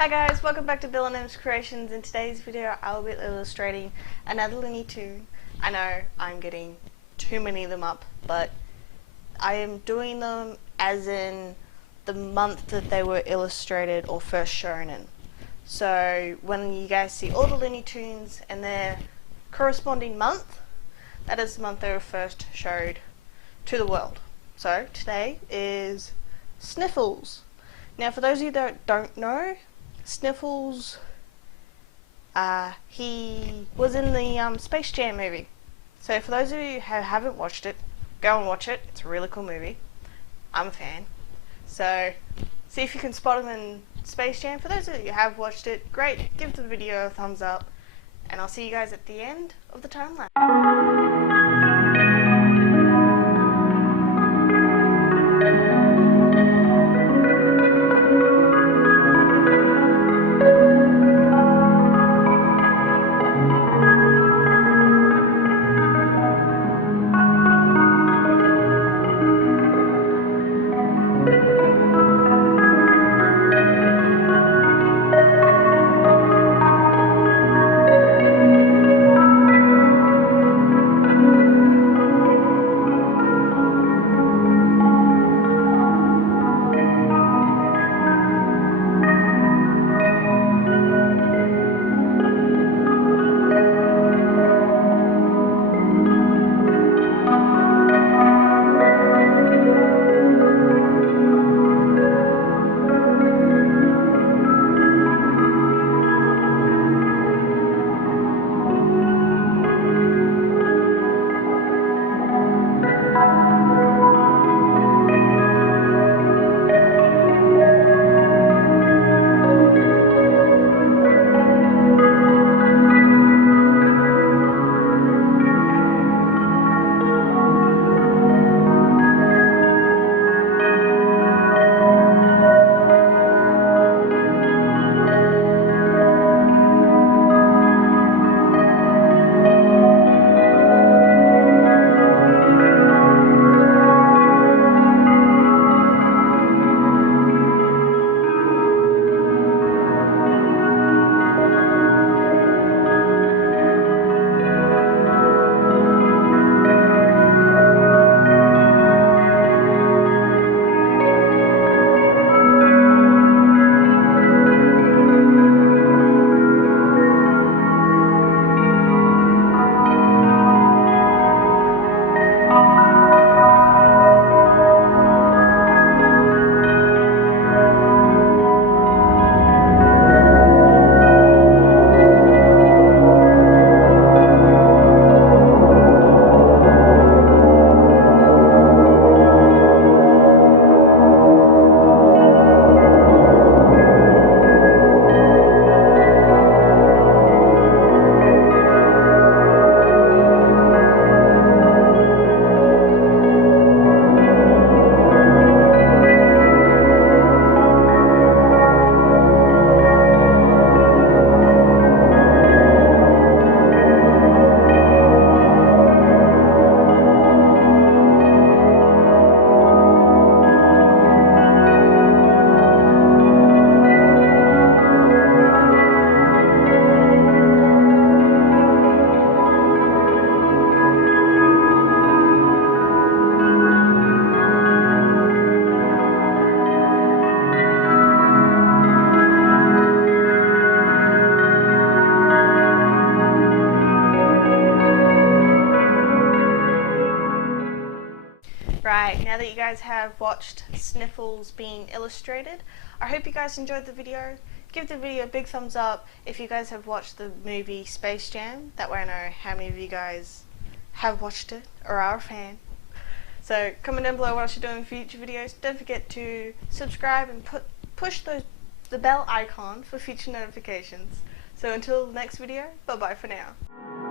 Hi guys, welcome back to Bill and M's Creations. In today's video I will be illustrating another Looney Tune. I know I'm getting too many of them up, but I am doing them as in the month that they were illustrated or first shown in. So when you guys see all the Looney Tunes and their corresponding month, that is the month they were first showed to the world. So today is Sniffles. Now for those of you that don't know, Sniffles, he was in the Space Jam movie. So for those of you who haven't watched it, go and watch it. It's a really cool movie. I'm a fan. So see if you can spot him in Space Jam. For those of you who have watched it, great. Give the video a thumbs up. And I'll see you guys at the end of the time lapse. Right, now that you guys have watched Sniffles being illustrated, I hope you guys enjoyed the video. Give the video a big thumbs up if you guys have watched the movie Space Jam. That way I know how many of you guys have watched it or are a fan. So comment down below what I should do in future videos. Don't forget to subscribe and push the bell icon for future notifications. So until the next video, bye bye for now.